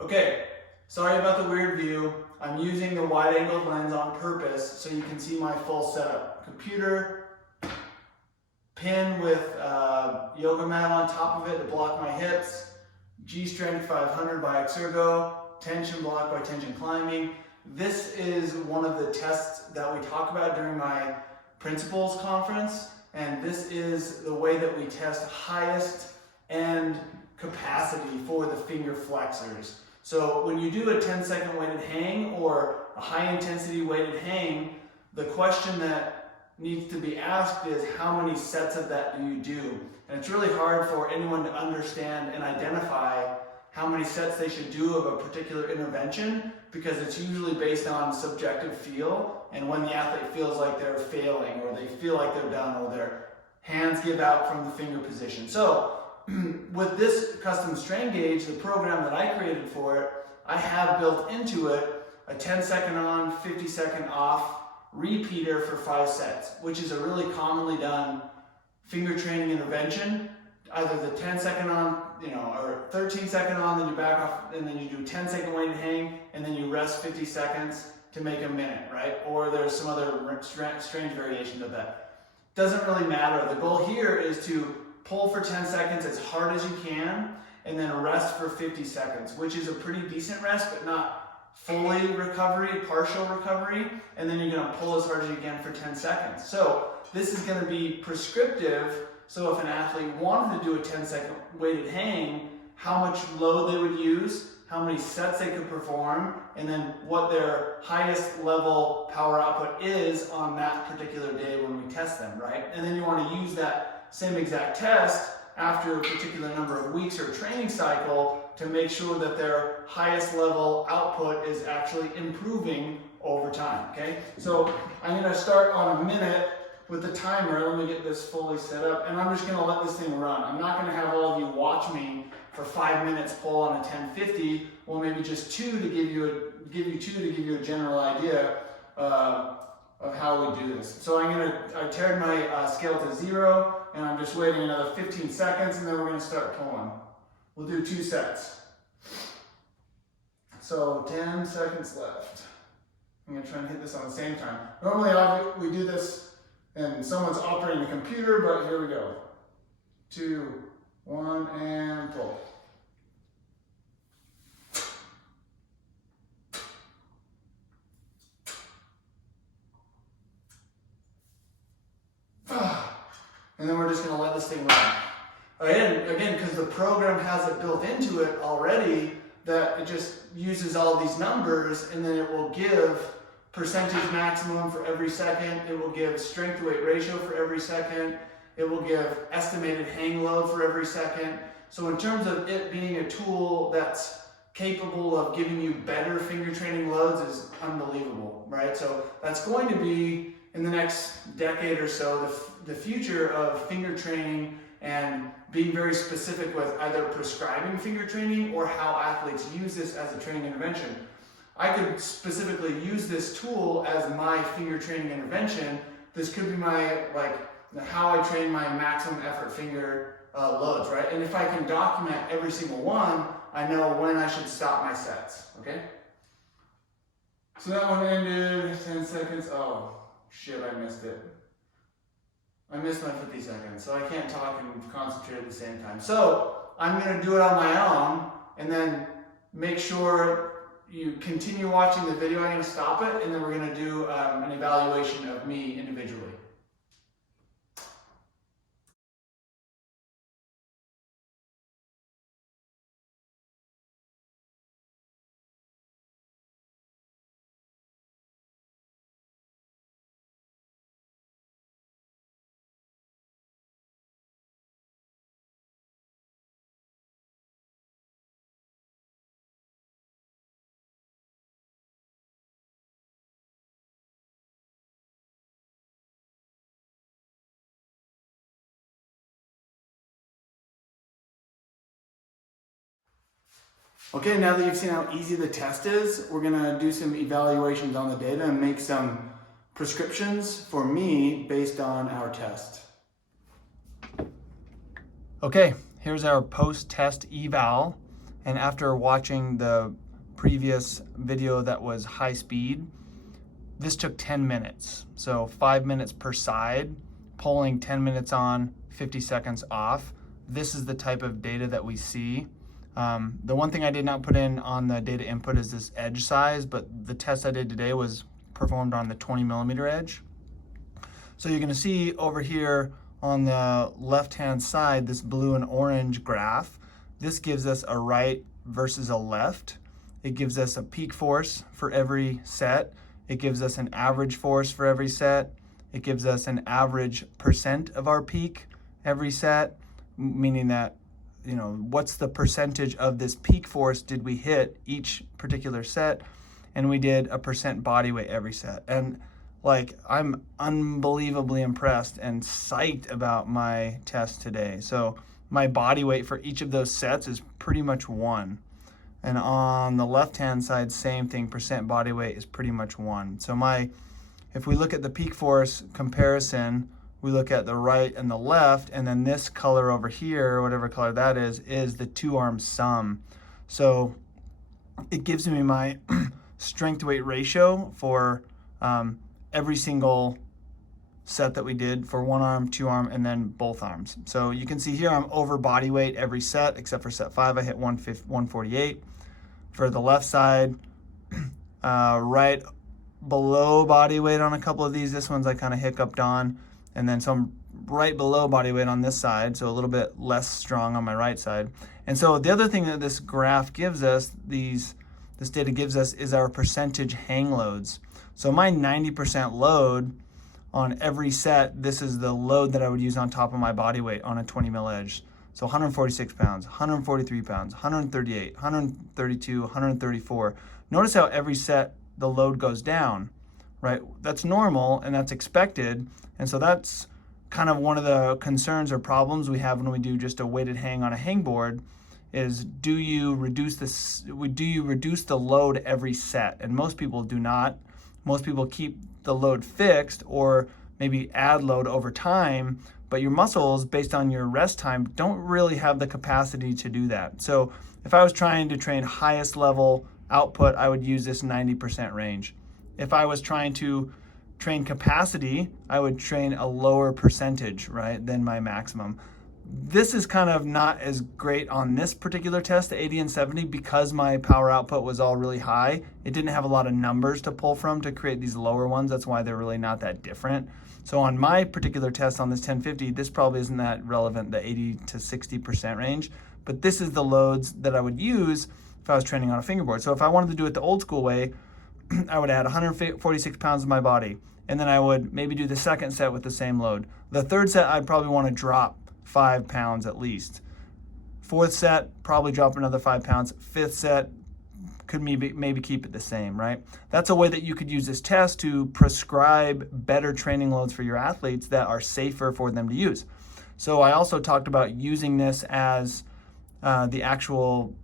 Okay, sorry about the weird view. I'm using the wide-angled lens on purpose so you can see my full setup. Computer, pin with yoga mat on top of it to block my hips, G-Strength 500 by Exergo, tension block by tension climbing. This is one of the tests that we talk about during my principles conference, and this is the way that we test highest end capacity for the finger flexors. So when you do a 10-second weighted hang or a high intensity weighted hang, the question that needs to be asked is how many sets of that do you do? And it's really hard for anyone to understand and identify how many sets they should do of a particular intervention, because it's usually based on subjective feel and when the athlete feels like they're failing or they feel like they're done or their hands give out from the finger position. So with this custom strain gauge, the program that I created for it, I have built into it a 10-second on, 50-second off repeater for 5 sets, which is a really commonly done finger training intervention. Either the 10-second on, or 13-second on, then you back off, and then you do 10-second weighted hang, and then you rest 50 seconds to make a minute, right? Or there's some other strange variations of that. Doesn't really matter. The goal here is to pull for 10 seconds as hard as you can, and then rest for 50 seconds, which is a pretty decent rest, but not fully recovery, partial recovery, and then you're gonna pull as hard as you can for 10 seconds. So this is gonna be prescriptive, so if an athlete wanted to do a 10-second weighted hang, how much load they would use, how many sets they could perform, and then what their highest level power output is on that particular day when we test them, right? And then you wanna use that same exact test after a particular number of weeks or training cycle to make sure that their highest level output is actually improving over time, okay? So I'm gonna start on a minute with the timer. Let me get this fully set up, and I'm just gonna let this thing run. I'm not gonna have all of you watch me for 5 minutes pull on a 1050, well maybe just 2 to give you a general idea of how we do this. So I tared my scale to 0, and I'm just waiting another 15 seconds, and then we're gonna start pulling. We'll do 2 sets. So 10 seconds left. I'm gonna try and hit this on the same time. Normally we do this and someone's operating the computer, but here we go. 2, 1, and pull. And then we're just gonna let this thing run. Again, because the program has it built into it already, that it just uses all these numbers, and then it will give percentage maximum for every second, it will give strength to weight ratio for every second, it will give estimated hang load for every second. So in terms of it being a tool that's capable of giving you better finger training loads is unbelievable, right? So that's going to be, in the next decade or so, the future of finger training and being very specific with either prescribing finger training or how athletes use this as a training intervention. I could specifically use this tool as my finger training intervention. This could be my, how I train my maximum effort finger loads, right? And if I can document every single one, I know when I should stop my sets, okay? So that one ended, 10 seconds. Oh, shit, I missed it. I missed my 50 seconds, so I can't talk and concentrate at the same time. So I'm gonna do it on my own, and then make sure you continue watching the video. I'm gonna stop it, and then we're gonna do an evaluation of me individually. Okay, now that you've seen how easy the test is, we're gonna do some evaluations on the data and make some prescriptions for me based on our test. Okay, here's our post-test eval. And after watching the previous video that was high speed, this took 10 minutes. So 5 minutes per side, pulling 10 minutes on, 50 seconds off. This is the type of data that we see. The one thing I did not put in on the data input is this edge size, but the test I did today was performed on the 20 millimeter edge. So you're gonna see over here on the left-hand side, this blue and orange graph. This gives us a right versus a left. It gives us a peak force for every set. It gives us an average force for every set. It gives us an average percent of our peak every set, meaning that, you know, what's the percentage of this peak force did we hit each particular set? And we did a percent body weight every set. And like, I'm unbelievably impressed and psyched about my test today. So my body weight for each of those sets is pretty much 1. And on the left-hand side, same thing, percent body weight is pretty much 1. So if we look at the peak force comparison, we look at the right and the left, and then this color over here, whatever color that is the 2-arm sum. So it gives me my strength to weight ratio for every single set that we did for 1 arm, 2 arm, and then both arms. So you can see here I'm over body weight every set, except for set 5, I hit 148. For the left side, right below body weight on a couple of these. This one's I kind of hiccuped on. And then some right below body weight on this side, so a little bit less strong on my right side. And so the other thing that this graph gives us, this data gives us, is our percentage hang loads. So my 90% load on every set, this is the load that I would use on top of my body weight on a 20 mil edge. So 146 pounds, 143 pounds, 138, 132, 134. Notice how every set the load goes down, right? That's normal and that's expected. And so that's kind of one of the concerns or problems we have when we do just a weighted hang on a hangboard is do you reduce the load every set? And most people do not. Most people keep the load fixed or maybe add load over time, but your muscles, based on your rest time, don't really have the capacity to do that. So if I was trying to train highest level output, I would use this 90% range. If I was trying to train capacity, I would train a lower percentage, right, than my maximum. This is kind of not as great on this particular test, the 80 and 70, because my power output was all really high. It didn't have a lot of numbers to pull from to create these lower ones. That's why they're really not that different. So on my particular test on this 1050, this probably isn't that relevant, the 80 to 60% range, but this is the loads that I would use if I was training on a fingerboard. So if I wanted to do it the old school way, I would add 146 pounds to my body, and then I would maybe do the second set with the same load. The third set, I'd probably want to drop 5 pounds at least. Fourth set, probably drop another 5 pounds. Fifth set, could maybe keep it the same, right? That's a way that you could use this test to prescribe better training loads for your athletes that are safer for them to use. So I also talked about using this as the actual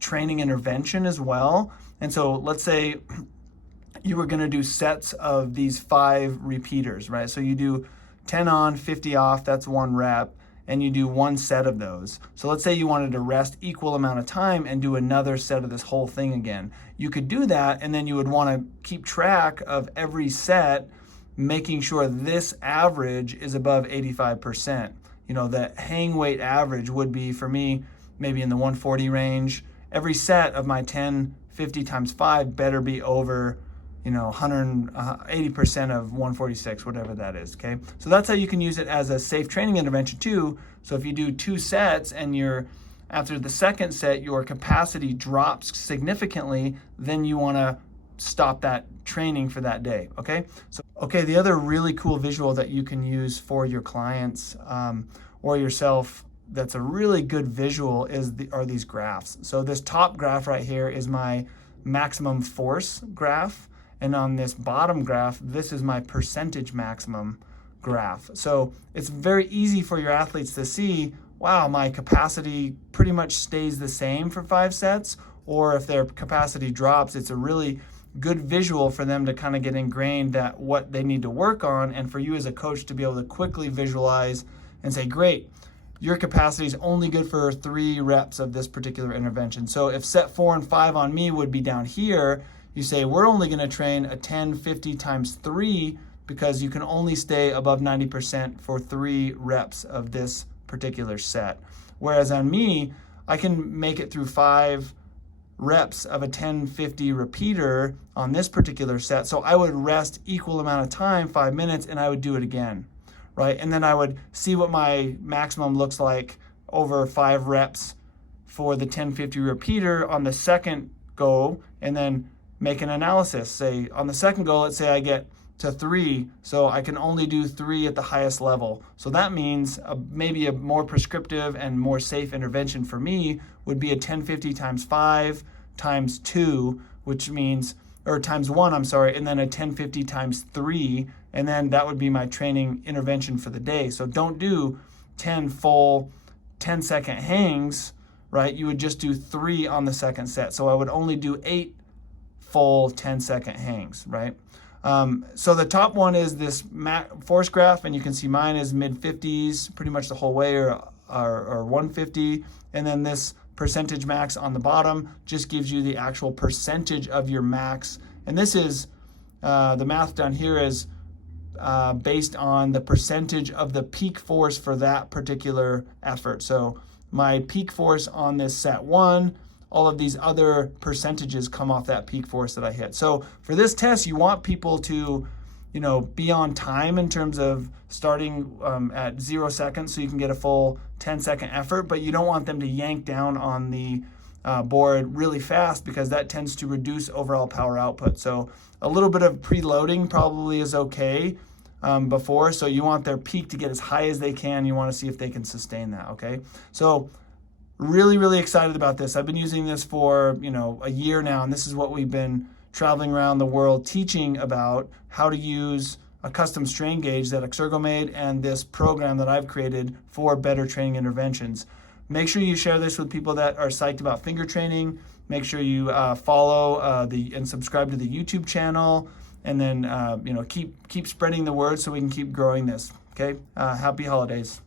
training intervention as well. And so let's say you were gonna do sets of these 5 repeaters, right? So you do 10 on, 50 off, that's 1 rep, and you do 1 set of those. So let's say you wanted to rest equal amount of time and do another set of this whole thing again. You could do that, and then you would want to keep track of every set, making sure this average is above 85%. You know, the hang weight average would be, for me, maybe in the 140 range. Every set of my 10, 50 times 5 better be over, you know, 80% of 146, whatever that is, okay? So that's how you can use it as a safe training intervention too. So if you do 2 sets and after the second set, your capacity drops significantly, then you wanna stop that training for that day, okay? So, the other really cool visual that you can use for your clients or yourself that's a really good visual are these graphs. So this top graph right here is my maximum force graph. And on this bottom graph, this is my percentage maximum graph. So it's very easy for your athletes to see, wow, my capacity pretty much stays the same for 5 sets, or if their capacity drops, it's a really good visual for them to kind of get ingrained that what they need to work on, and for you as a coach to be able to quickly visualize and say, great, your capacity is only good for 3 reps of this particular intervention. So if set 4 and 5 on me would be down here, you say we're only going to train a 10-50 times 3 because you can only stay above 90% for 3 reps of this particular set. Whereas on me, I can make it through 5 reps of a 10-50 repeater on this particular set. So I would rest equal amount of time, 5 minutes, and I would do it again, right? And then I would see what my maximum looks like over 5 reps for the 10-50 repeater on the second go, and then make an analysis. Say on the second go, let's say I get to 3, so I can only do 3 at the highest level. So that means maybe a more prescriptive and more safe intervention for me would be a 10-50 times 5 times 2, which means, or times 1, I'm sorry, and then a 10-50 times 3, and then that would be my training intervention for the day. So don't do 10 full 10-second hangs, right? You would just do 3 on the second set. So I would only do 8 full 10-second hangs, right? So the top one is this force graph, and you can see mine is mid-50s pretty much the whole way, or 150. And then this percentage max on the bottom just gives you the actual percentage of your max. And this is, the math down here is based on the percentage of the peak force for that particular effort. So my peak force on this set 1, all of these other percentages come off that peak force that I hit. So for this test, you want people to, be on time in terms of starting at 0 seconds so you can get a full 10-second effort, but you don't want them to yank down on the board really fast because that tends to reduce overall power output. So a little bit of preloading probably is okay before. So you want their peak to get as high as they can. You want to see if they can sustain that, okay? So really, really excited about this. I've been using this for, a year now, and this is what we've been traveling around the world teaching about, how to use a custom strain gauge that Exergo made and this program that I've created for better training interventions. Make sure you share this with people that are psyched about finger training. Make sure you follow and subscribe to the YouTube channel, and then keep spreading the word so we can keep growing this. Okay, happy holidays.